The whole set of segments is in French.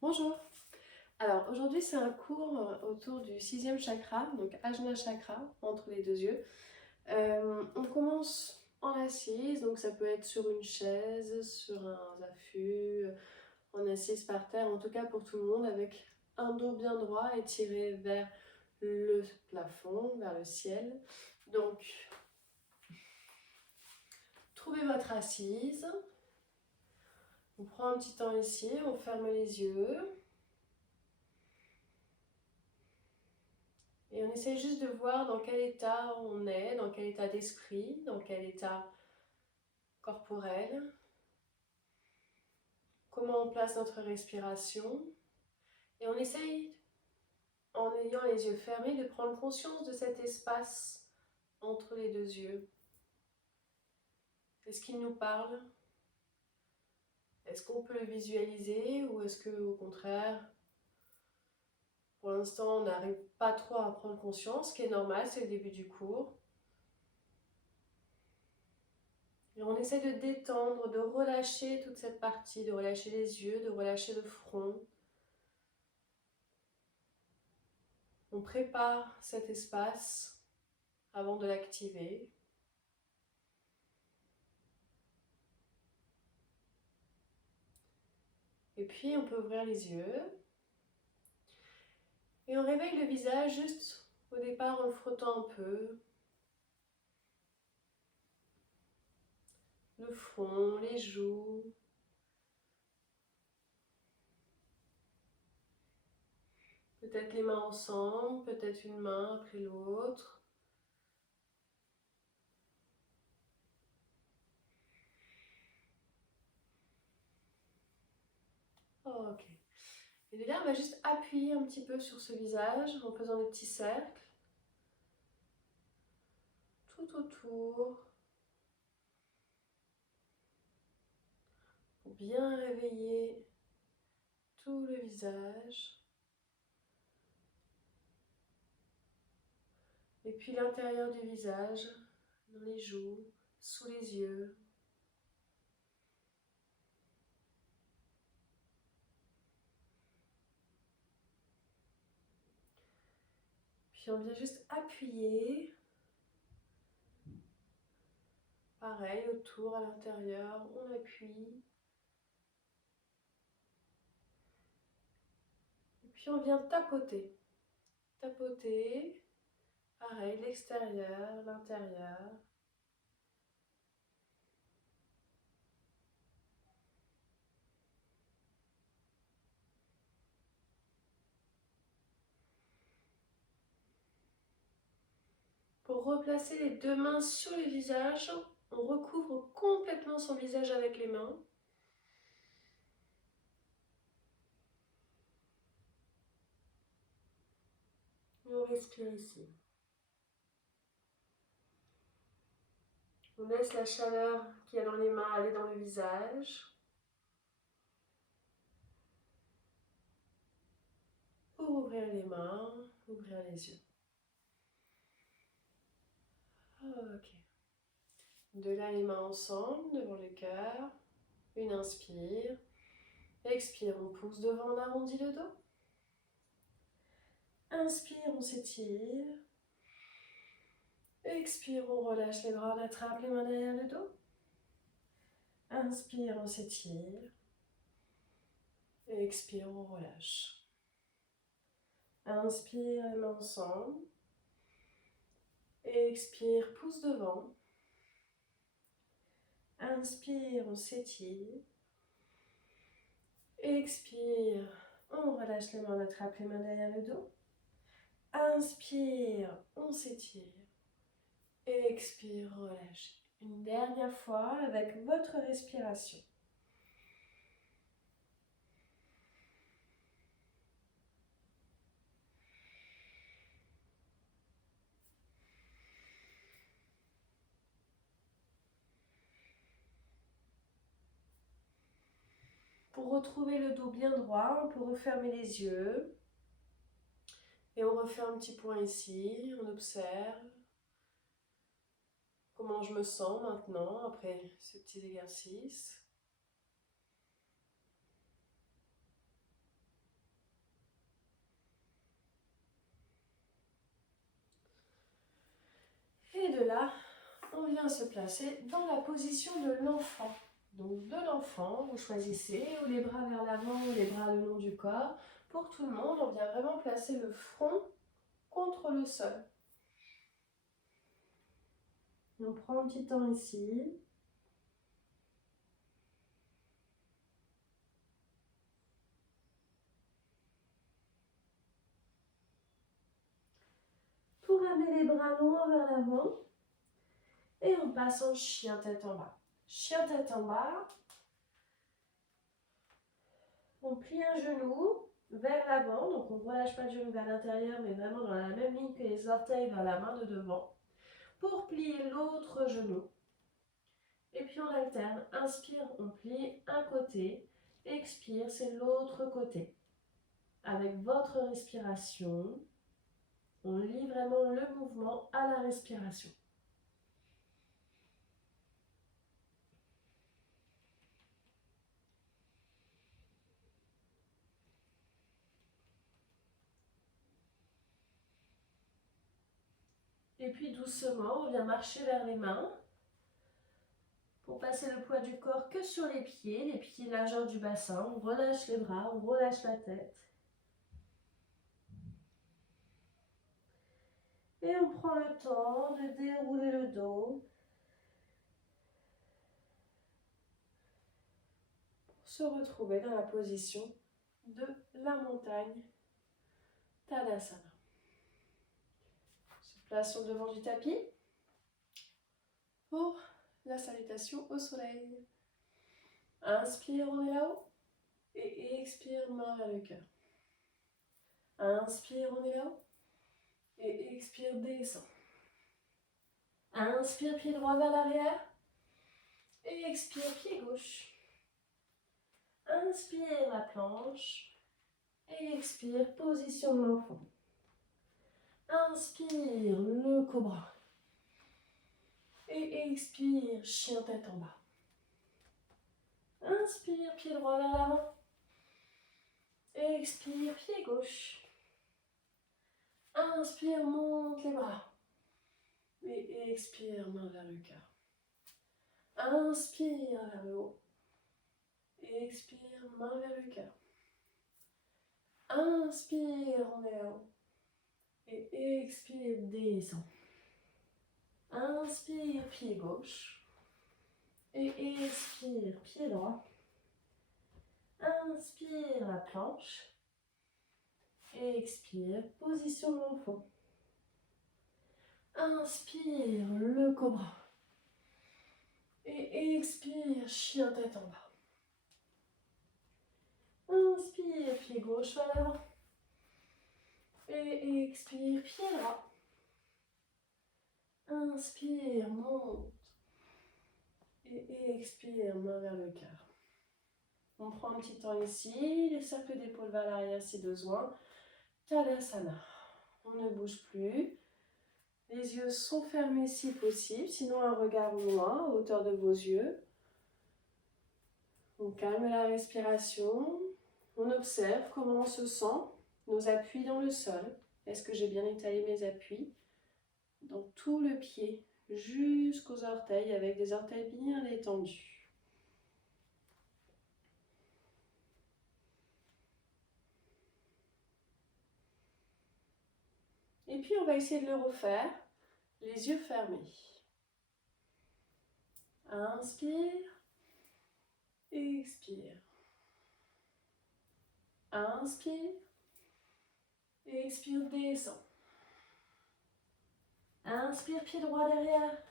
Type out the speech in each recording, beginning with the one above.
Bonjour. Alors aujourd'hui c'est un cours autour du sixième chakra, donc Ajna chakra, entre les deux yeux. On commence en assise, donc ça peut être sur une chaise, sur un affût, en assise par terre, en tout cas pour tout le monde, avec un dos bien droit étiré vers le plafond, vers le ciel. Donc trouvez votre assise, on prend un petit temps ici, on ferme les yeux. Et on essaie juste de voir dans quel état on est, dans quel état d'esprit, dans quel état corporel, comment on place notre respiration. Et on essaye, en ayant les yeux fermés, de prendre conscience de cet espace entre les deux yeux. Est-ce qu'il nous parle? Est-ce qu'on peut le visualiser ou est-ce que, au contraire, pour l'instant, on n'arrive pas trop à prendre conscience, ce qui est normal, c'est le début du cours. Et on essaie de détendre, de relâcher toute cette partie, de relâcher les yeux, de relâcher le front. On prépare cet espace avant de l'activer. Et puis on peut ouvrir les yeux. Et on réveille le visage juste au départ en le frottant un peu. Le front, les joues. Peut-être les mains ensemble, peut-être une main après l'autre. Oh, ok. Et là, on va juste appuyer un petit peu sur ce visage en faisant des petits cercles. Tout autour. Pour bien réveiller tout le visage. Et puis l'intérieur du visage, dans les joues, sous les yeux. Puis on vient juste appuyer. Pareil, autour, à l'intérieur, on appuie. Et puis on vient tapoter. Tapoter. Pareil, l'extérieur, l'intérieur. Pour replacer les deux mains sur le visage, on recouvre complètement son visage avec les mains. Et on respire ici. On laisse la chaleur qu'il y a dans les mains aller dans le visage. Pour ouvrir les mains, ouvrir les yeux. Ok. De là, les mains ensemble, devant le cœur. Une inspire. Expire, on pousse devant, on arrondit le dos. Inspire, on s'étire. Expire, on relâche les bras, on attrape les mains derrière le dos. Inspire, on s'étire. Expire, on relâche. Inspire, les mains ensemble. Expire, pousse devant. Inspire, on s'étire. Expire, on relâche les mains, on attrape les mains derrière le dos. Inspire, on s'étire. Expire, relâche. Une dernière fois avec votre respiration. Pour retrouver le dos bien droit, on peut refermer les yeux. Et on refait un petit point ici, on observe comment je me sens maintenant après ce petit exercice. là, on vient se placer dans la position de l'enfant. Donc de l'enfant, vous choisissez ou les bras vers l'avant ou les bras le long du corps. Pour tout le monde, on vient vraiment placer le front contre le sol. On prend un petit temps ici. Pour amener les bras loin vers l'avant. Et on passe en chien tête en bas. Chien tête en bas. On plie un genou vers l'avant, donc on ne relâche pas le genou vers l'intérieur, mais vraiment dans la même ligne que les orteils vers la main de devant. Pour plier l'autre genou. Et puis on alterne. Inspire, on plie un côté. Expire, c'est l'autre côté. Avec votre respiration, on lie vraiment le mouvement à la respiration. Et puis doucement, on vient marcher vers les mains pour passer le poids du corps que sur les pieds largeur du bassin. On relâche les bras, on relâche la tête. Et on prend le temps de dérouler le dos pour se retrouver dans la position de la montagne Tadasana. On se place sur le devant du tapis pour la salutation au soleil. Inspire, on est là-haut. Et expire, main vers le cœur. Inspire, on est là-haut. Et expire, descend. Inspire, pied droit vers l'arrière. Et expire, pied gauche. Inspire la planche. Et expire, position de l'enfant. Inspire, le cobra. Et expire, chien tête en bas. Inspire, pied droit vers l'avant. Expire, pied gauche. Inspire, monte les bras. Et expire, main vers le cœur. Inspire vers le haut. Expire, main vers le cœur. Inspire, on est là-haut. Et expire, descend. Inspire, pied gauche. Et expire, pied droit. Inspire la planche. Et expire, position de l'enfant. Inspire, le cobra. Et expire, chien tête en bas. Inspire, pied gauche vers l'avant. Et expire, pied droit. Inspire, monte. Et expire, main vers le cœur. On prend un petit temps ici, les cercles d'épaule vers l'arrière si besoin. Tadasana. On ne bouge plus. Les yeux sont fermés si possible, sinon un regard loin, à hauteur de vos yeux. On calme la respiration. On observe comment on se sent, nos appuis dans le sol. Est-ce que j'ai bien étalé mes appuis? Dans tout le pied, jusqu'aux orteils, avec des orteils bien détendus. Et puis on va essayer de le refaire, les yeux fermés. Inspire, expire. Inspire, expire, descend. Inspire, pied droit derrière.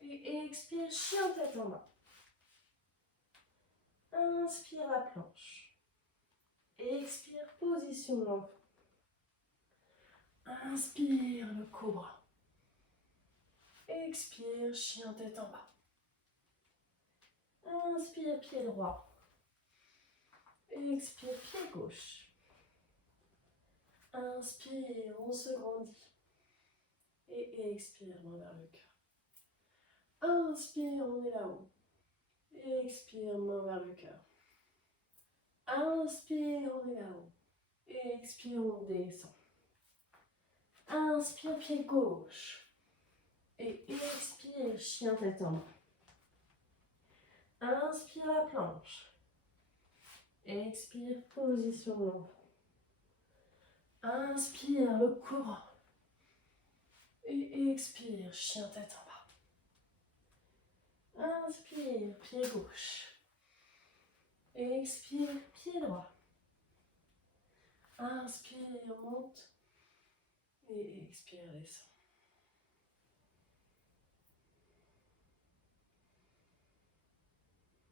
Et expire, chien tête en bas. Inspire la planche. Expire, position de l'enfant. Inspire le cobra. Expire, chien tête en bas. Inspire, pied droit. Expire, pied gauche. Inspire, on se grandit. Et expire, main vers le cœur. Inspire, on est là-haut. Expire, main vers le cœur. Inspire, on est là-haut. Expire, on descend. Inspire, pied gauche. Et expire, chien tête en bas. Inspire la planche. Expire, position de l'enfant. Inspire le courant. Et expire, chien tête en bas. Inspire, pied gauche. Expire, pied droit. Inspire, monte. Et expire, descend.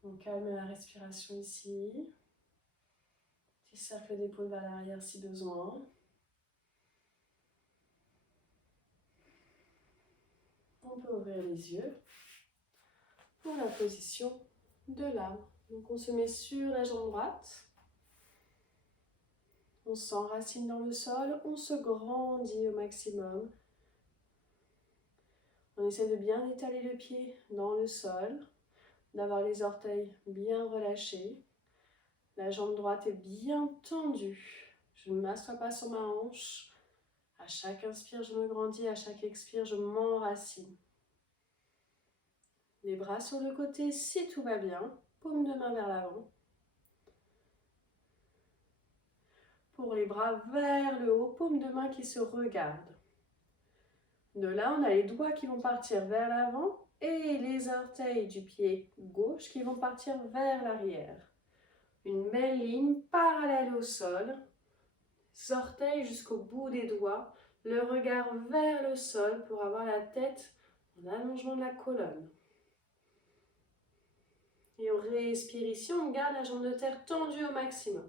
On calme la respiration ici. Petit cercle d'épaule vers l'arrière si besoin. On peut ouvrir les yeux pour la position de l'arbre. Donc on se met sur la jambe droite. On s'enracine dans le sol. On se grandit au maximum. On essaie de bien étaler le pied dans le sol. D'avoir les orteils bien relâchés. La jambe droite est bien tendue. Je ne m'assois pas sur ma hanche. À chaque inspire, je me grandis. À chaque expire, je m'enracine. Les bras sur le côté si tout va bien. Paume de main vers l'avant. Pour les bras vers le haut, paume de main qui se regardent. De là, on a les doigts qui vont partir vers l'avant et les orteils du pied gauche qui vont partir vers l'arrière. Une belle ligne parallèle au sol. Les orteils jusqu'au bout des doigts. Le regard vers le sol pour avoir la tête en allongement de la colonne. Et on respire ici, on garde la jambe de terre tendue au maximum.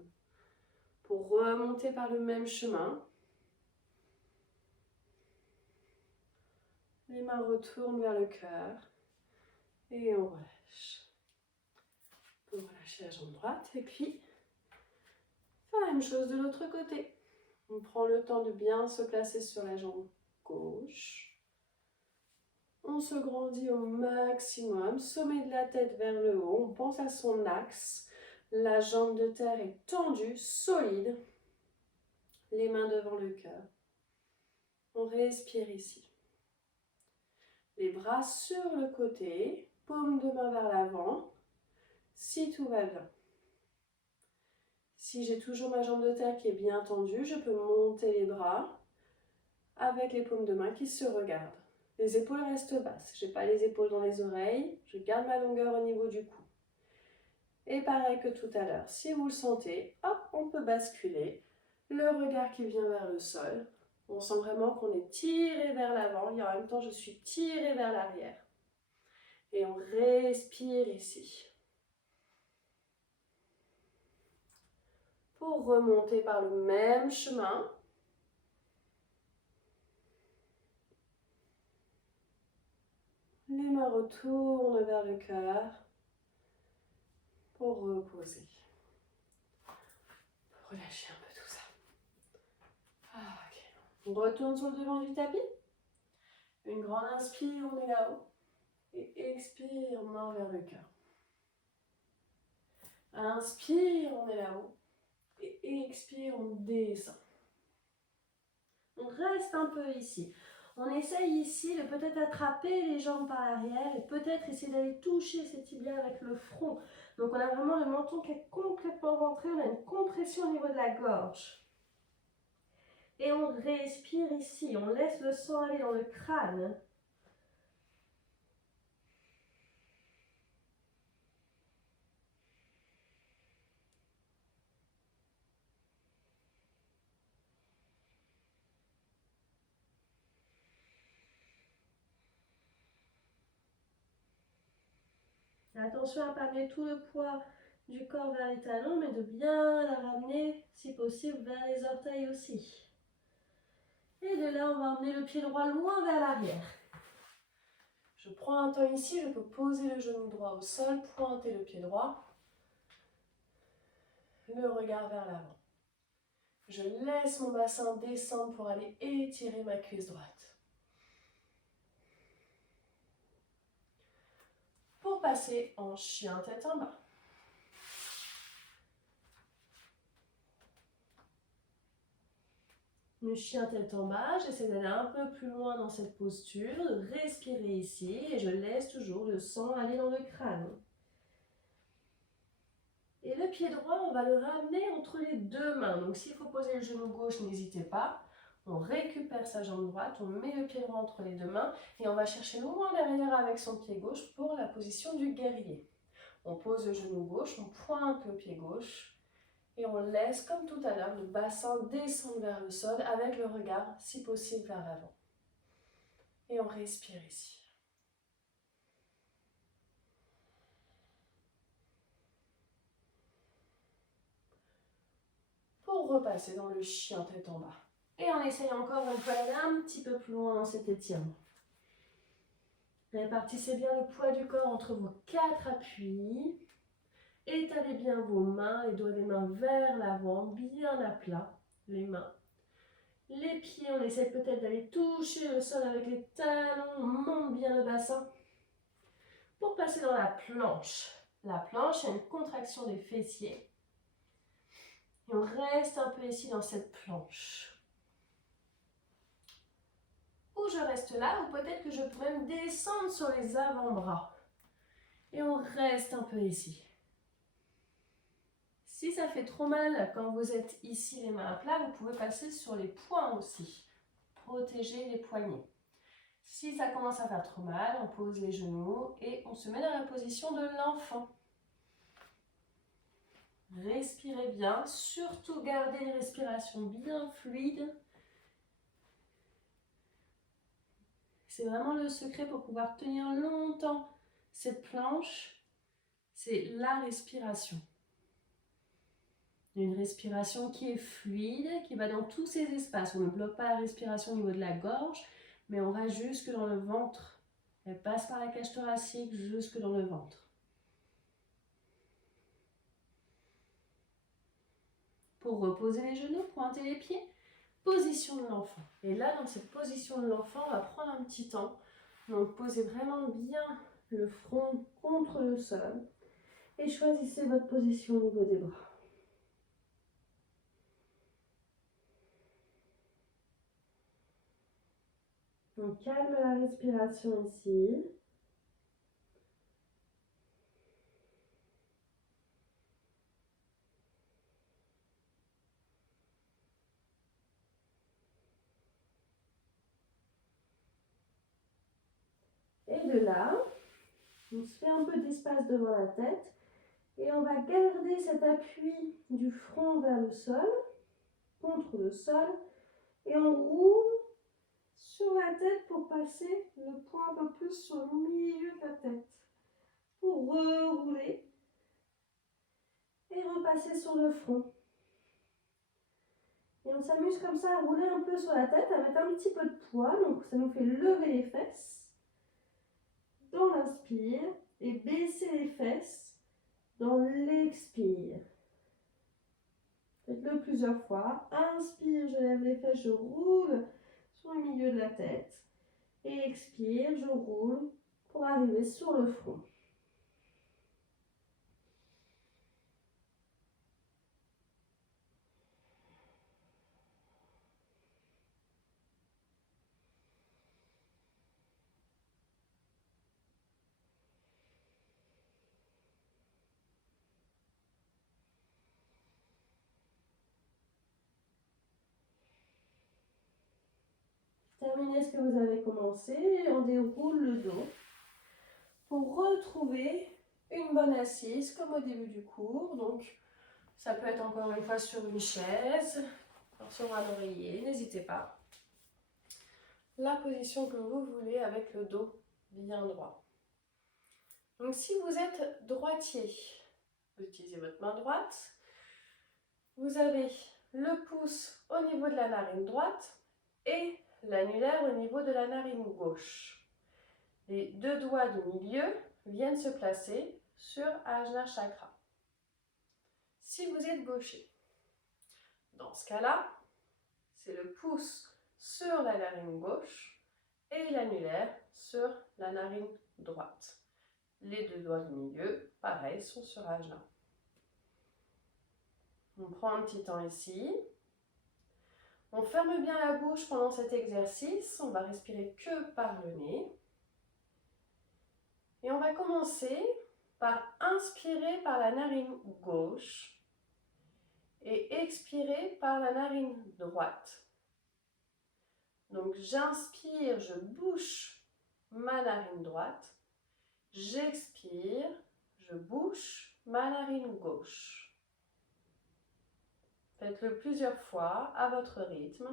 Pour remonter par le même chemin. Les mains retournent vers le cœur. Et on relâche. On peut relâcher la jambe droite. Et puis, faire la même chose de l'autre côté. On prend le temps de bien se placer sur la jambe gauche. On se grandit au maximum. Sommet de la tête vers le haut. On pense à son axe. La jambe de terre est tendue, solide. Les mains devant le cœur. On respire ici. Les bras sur le côté. Paume de main vers l'avant. Si tout va bien. Si j'ai toujours ma jambe de terre qui est bien tendue, je peux monter les bras avec les paumes de main qui se regardent. Les épaules restent basses. Je n'ai pas les épaules dans les oreilles. Je garde ma longueur au niveau du cou. Et pareil que tout à l'heure, si vous le sentez, hop, on peut basculer. Le regard qui vient vers le sol. On sent vraiment qu'on est tiré vers l'avant et en même temps je suis tiré vers l'arrière. Et on respire ici. Pour remonter par le même chemin. Les mains retournent vers le cœur pour reposer. Relâchez un peu tout ça. Ok. On retourne sur le devant du tapis. Une grande inspire, on est là-haut. Et expire, main vers le cœur. Inspire, on est là-haut. Et expire, on descend. On reste un peu ici. On essaye ici de peut-être attraper les jambes par l'arrière et peut-être essayer d'aller toucher ces tibias avec le front. Donc on a vraiment le menton qui est complètement rentré, on a une compression au niveau de la gorge. Et on respire ici, on laisse le sang aller dans le crâne. Attention à ne pas amener tout le poids du corps vers les talons, mais de bien la ramener, si possible, vers les orteils aussi. Et de là, on va emmener le pied droit loin vers l'arrière. Je prends un temps ici, je peux poser le genou droit au sol, pointer le pied droit, le regard vers l'avant. Je laisse mon bassin descendre pour aller étirer ma cuisse droite. Pour passer en chien tête en bas. Le chien tête en bas, j'essaie d'aller un peu plus loin dans cette posture, de respirer ici et je laisse toujours le sang aller dans le crâne. Et le pied droit, on va le ramener entre les deux mains. Donc s'il faut poser le genou gauche, n'hésitez pas. On récupère sa jambe droite, on met le pied droit entre les deux mains et on va chercher loin derrière avec son pied gauche pour la position du guerrier. On pose le genou gauche, on pointe le pied gauche. Et on laisse, comme tout à l'heure, le bassin descendre vers le sol avec le regard, si possible, vers l'avant. Et on respire ici. Pour repasser dans le chien tête en bas. Et on essaye encore, on peut aller un petit peu plus loin dans cet étirement. Répartissez bien le poids du corps entre vos 4 appuis. Étalez bien vos mains, les doigts des mains vers l'avant, bien à plat, les mains. Les pieds, on essaie peut-être d'aller toucher le sol avec les talons, on monte bien le bassin. Pour passer dans la planche. La planche, il y a une contraction des fessiers. Et on reste un peu ici dans cette planche. Ou je reste là, ou peut-être que je peux même descendre sur les avant-bras. Et on reste un peu ici. Si ça fait trop mal quand vous êtes ici les mains à plat, vous pouvez passer sur les poings aussi. Protéger les poignets. Si ça commence à faire trop mal, on pose les genoux et on se met dans la position de l'enfant. Respirez bien, surtout gardez une respiration bien fluide. C'est vraiment le secret pour pouvoir tenir longtemps cette planche, c'est la respiration. Une respiration qui est fluide, qui va dans tous ces espaces. On ne bloque pas la respiration au niveau de la gorge, mais on va jusque dans le ventre. Elle passe par la cage thoracique jusque dans le ventre. Pour reposer les genoux, pointer les pieds, position de l'enfant. Et là, dans cette position de l'enfant, on va prendre un petit temps. Donc, posez vraiment bien le front contre le sol et choisissez votre position au niveau des bras. On calme la respiration ici. Et de là, on se fait un peu d'espace devant la tête et on va garder cet appui du front vers le sol, contre le sol, et on roule sur la tête pour passer le poids un peu plus sur le milieu de la tête. Pour rerouler et repasser sur le front. Et on s'amuse comme ça à rouler un peu sur la tête, à mettre un petit peu de poids, donc ça nous fait lever les fesses dans l'inspire et baisser les fesses dans l'expire. Faites-le plusieurs fois. Inspire, je lève les fesses, je roule sur le milieu de la tête. Et expire, je roule pour arriver sur le front. Terminez ce que vous avez commencé, on déroule le dos pour retrouver une bonne assise comme au début du cours. Donc ça peut être encore une fois sur une chaise, sur un oreiller, n'hésitez pas. La position que vous voulez avec le dos bien droit. Donc si vous êtes droitier, vous utilisez votre main droite. Vous avez le pouce au niveau de la narine droite et l'annulaire au niveau de la narine gauche. Les deux doigts du milieu viennent se placer sur Ajna Chakra. Si vous êtes gaucher, dans ce cas-là, c'est le pouce sur la narine gauche et l'annulaire sur la narine droite. Les deux doigts du milieu, pareil, sont sur Ajna. On prend un petit temps ici. On ferme bien la bouche pendant cet exercice, on va respirer que par le nez. Et on va commencer par inspirer par la narine gauche et expirer par la narine droite. Donc j'inspire, je bouche ma narine droite. J'expire, je bouche ma narine gauche. Faites-le plusieurs fois à votre rythme.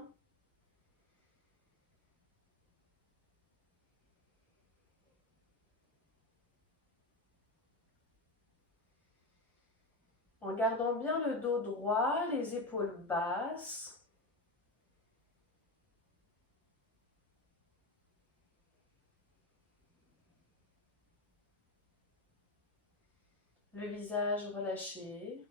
En gardant bien le dos droit, les épaules basses. Le visage relâché.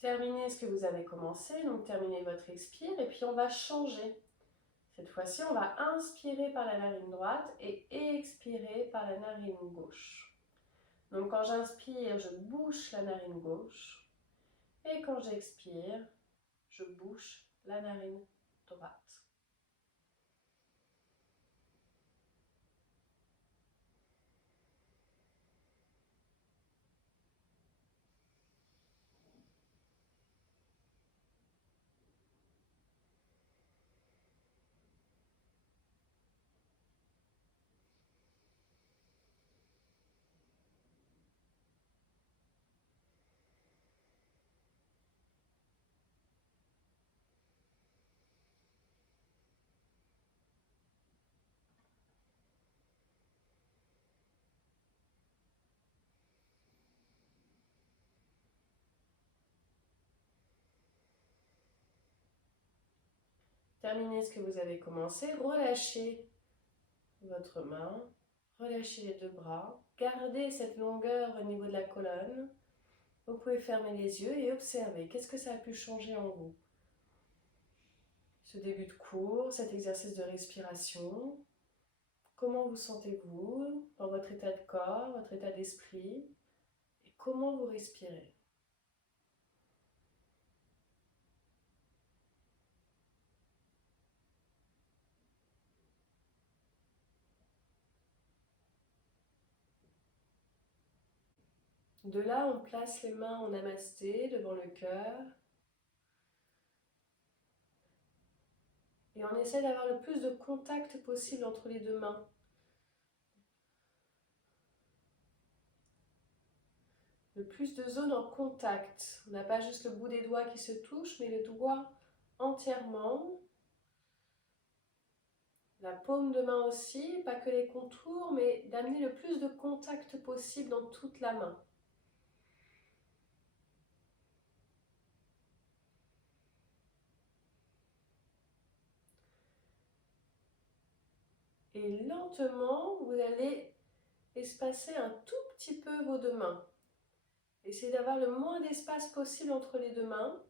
Terminez ce que vous avez commencé, donc terminez votre expire et puis on va changer. Cette fois-ci, on va inspirer par la narine droite et expirer par la narine gauche. Donc quand j'inspire, je bouche la narine gauche et quand j'expire, je bouche la narine droite. Terminez ce que vous avez commencé, relâchez votre main, relâchez les deux bras, gardez cette longueur au niveau de la colonne. Vous pouvez fermer les yeux et observer qu'est-ce que ça a pu changer en vous. Ce début de cours, cet exercice de respiration, comment vous sentez-vous dans votre état de corps, votre état d'esprit et comment vous respirez. De là, on place les mains en namasté devant le cœur et on essaie d'avoir le plus de contact possible entre les deux mains. Le plus de zones en contact. On n'a pas juste le bout des doigts qui se touchent, mais le doigt entièrement. La paume de main aussi, pas que les contours, mais d'amener le plus de contact possible dans toute la main. Et lentement, vous allez espacer un tout petit peu vos deux mains. Essayez d'avoir le moins d'espace possible entre les deux mains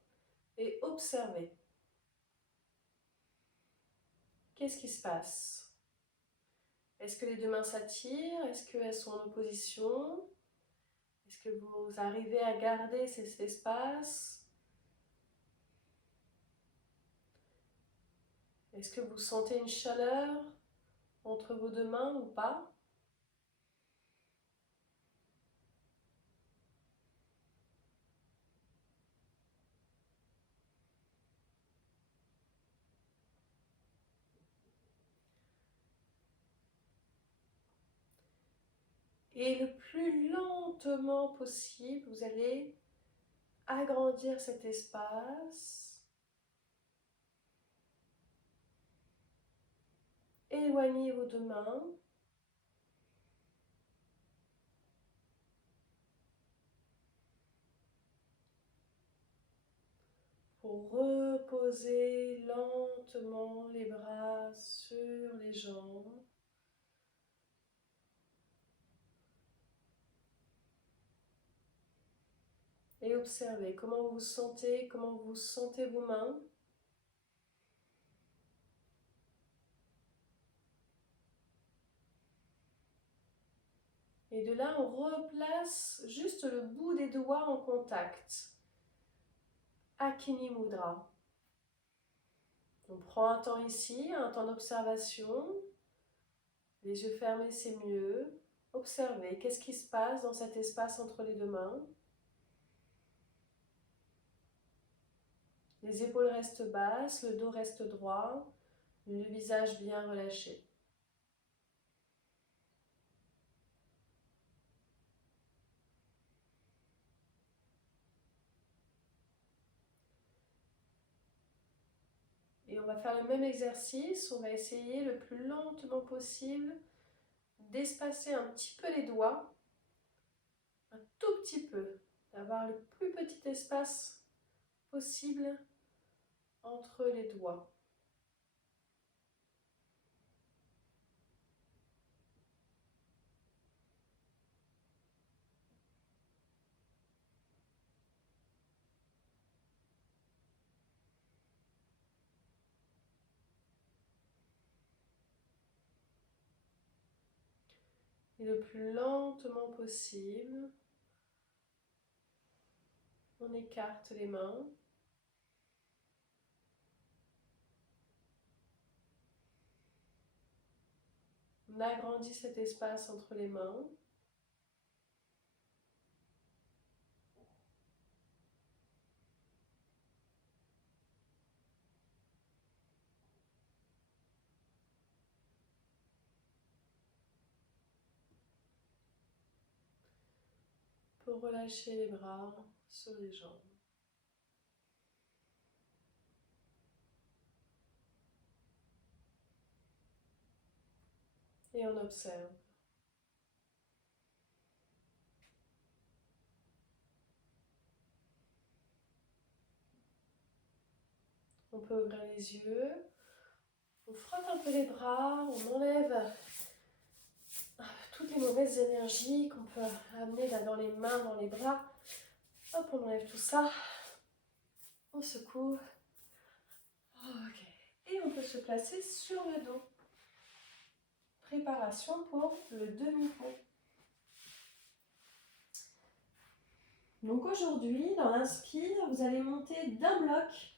et observez. Qu'est-ce qui se passe? Est-ce que les deux mains s'attirent? Est-ce qu'elles sont en opposition? Est-ce que vous arrivez à garder cet espace? Est-ce que vous sentez une chaleur entre vos deux mains ou pas? Et le plus lentement possible, vous allez agrandir cet espace. Éloignez vos deux mains. Pour reposer lentement les bras sur les jambes. observez comment vous vous sentez, comment vous sentez vos mains. Et de là, on replace juste le bout des doigts en contact. Akini Mudra. On prend un temps ici, un temps d'observation. Les yeux fermés, c'est mieux. Observez, qu'est-ce qui se passe dans cet espace entre les deux mains. Les épaules restent basses, le dos reste droit, le visage bien relâché. Et on va faire le même exercice, on va essayer le plus lentement possible d'espacer un petit peu les doigts, un tout petit peu, d'avoir le plus petit espace possible entre les doigts. Et le plus lentement possible, on écarte les mains. On agrandit cet espace entre les mains. Pour relâcher les bras sur les jambes. Et on observe. On peut ouvrir les yeux. On frotte un peu les bras, on enlève toutes les mauvaises énergies qu'on peut amener là dans les mains, dans les bras. Hop, on enlève tout ça. On secoue. Ok. Et on peut se placer sur le dos. Préparation pour le demi-pont. Donc aujourd'hui, dans l'inspire, vous allez monter d'un bloc,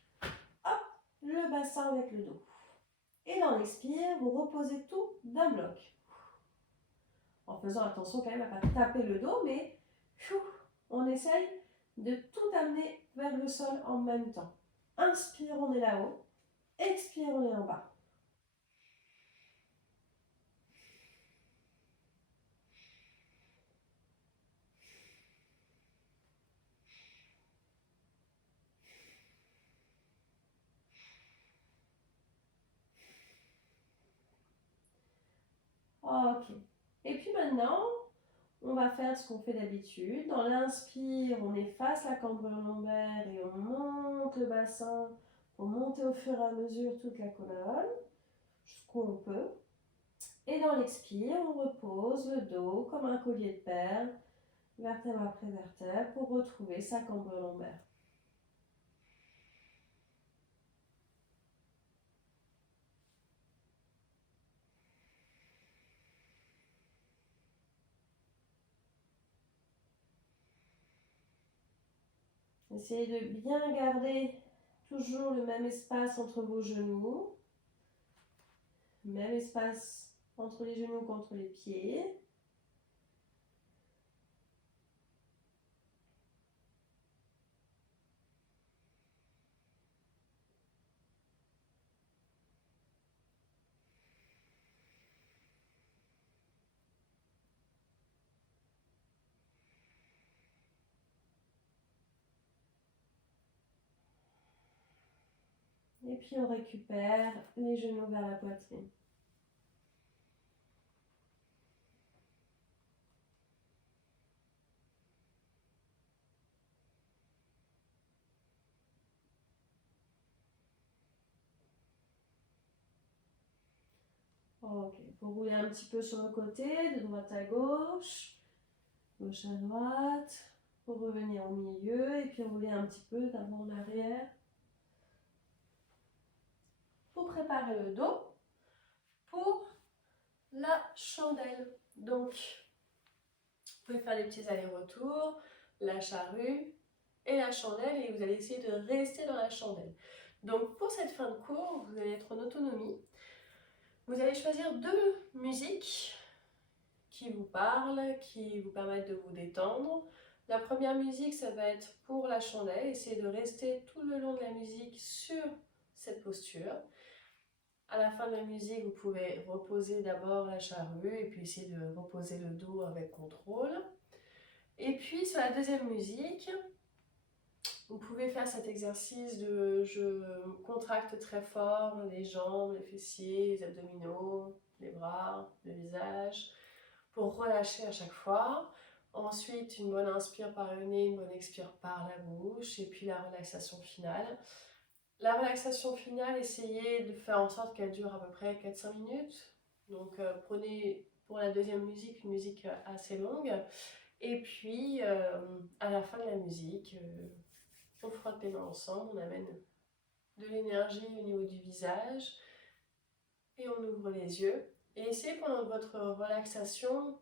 hop, le bassin avec le dos. Et dans l'expire, vous reposez tout d'un bloc. En faisant attention quand même à ne pas taper le dos, mais on essaye de tout amener vers le sol en même temps. Inspire, on est là-haut. Expire, on est en bas. Ok. Et puis maintenant, on va faire ce qu'on fait d'habitude. Dans l'inspire, on efface la cambrure lombaire et on monte le bassin pour monter au fur et à mesure toute la colonne, jusqu'où on peut. Et dans l'expire, on repose le dos comme un collier de perles, vertèbre après vertèbre, pour retrouver sa cambrure lombaire. Essayez de bien garder toujours le même espace entre vos genoux. Même espace entre les genoux qu'entre les pieds. Et puis on récupère les genoux vers la poitrine. Ok, vous roulez un petit peu sur le côté, de droite à gauche, gauche à droite. pour revenir au milieu et puis rouler un petit peu d'avant en arrière. Pour préparer le dos pour la chandelle. Donc, vous pouvez faire des petits allers-retours, la charrue et la chandelle et vous allez essayer de rester dans la chandelle. Donc, pour cette fin de cours, vous allez être en autonomie. Vous allez choisir 2 musiques qui vous parlent, qui vous permettent de vous détendre. La première musique, ça va être pour la chandelle. Essayez de rester tout le long de la musique sur cette posture. À la fin de la musique, vous pouvez reposer d'abord la charrue et puis essayer de reposer le dos avec contrôle. Et puis sur la deuxième musique, vous pouvez faire cet exercice de je contracte très fort les jambes, les fessiers, les abdominaux, les bras, le visage, pour relâcher à chaque fois. Ensuite, une bonne inspire par le nez, une bonne expire par la bouche, et puis la relaxation finale. La relaxation finale, essayez de faire en sorte qu'elle dure à peu près 4-5 minutes. Donc prenez pour la deuxième musique une musique assez longue. Et puis à la fin de la musique, on frotte les mains ensemble, on amène de l'énergie au niveau du visage et on ouvre les yeux. Et essayez pendant votre relaxation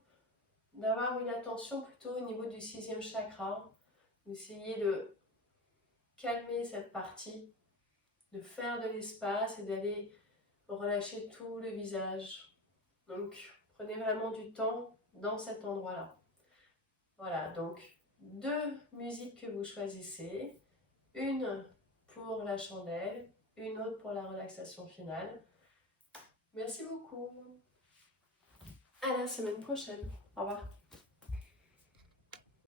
d'avoir une attention plutôt au niveau du 6e chakra. Essayez de calmer cette partie, de faire de l'espace et d'aller relâcher tout le visage. Donc prenez vraiment du temps dans cet endroit-là. Voilà, donc 2 musiques que vous choisissez, une pour la chandelle, une autre pour la relaxation finale. Merci beaucoup. À la semaine prochaine. Au revoir.